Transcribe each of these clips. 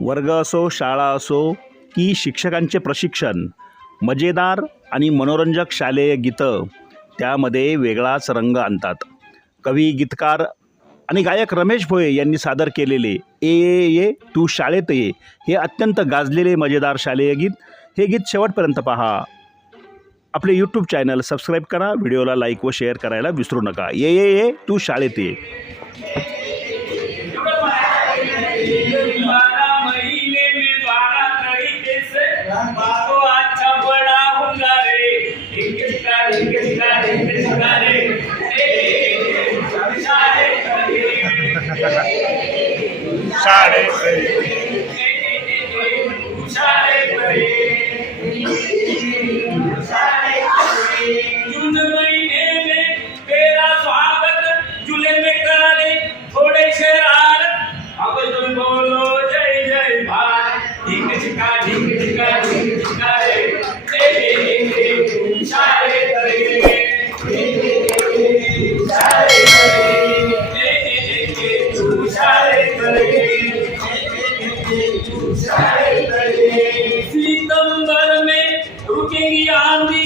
वर्ग असो शाळा असो की शिक्षकांचे प्रशिक्षण मजेदार आणि मनोरंजक शालेय गीतं त्यामध्ये वेगळाच रंग आणतात कवी गीतकार आणि गायक रमेश भोये यांनी सादर केलेले ए ए ये तू शाळेत ये हे अत्यंत गाजलेले मजेदार शालेय गीत हे गीत शेवटपर्यंत पहा आपले यूट्यूब चॅनल सबस्क्राईब करा व्हिडिओला लाईक व शेअर करायला विसरू नका ये ये ये तू शाळेत ये Sale, sale, sale, फूकेंगी आंधी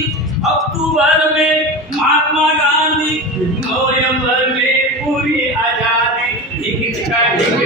अक्टूबर में महात्मा गांधी नवंबर में पूरी आजादी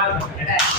பால் பண்ணுங்க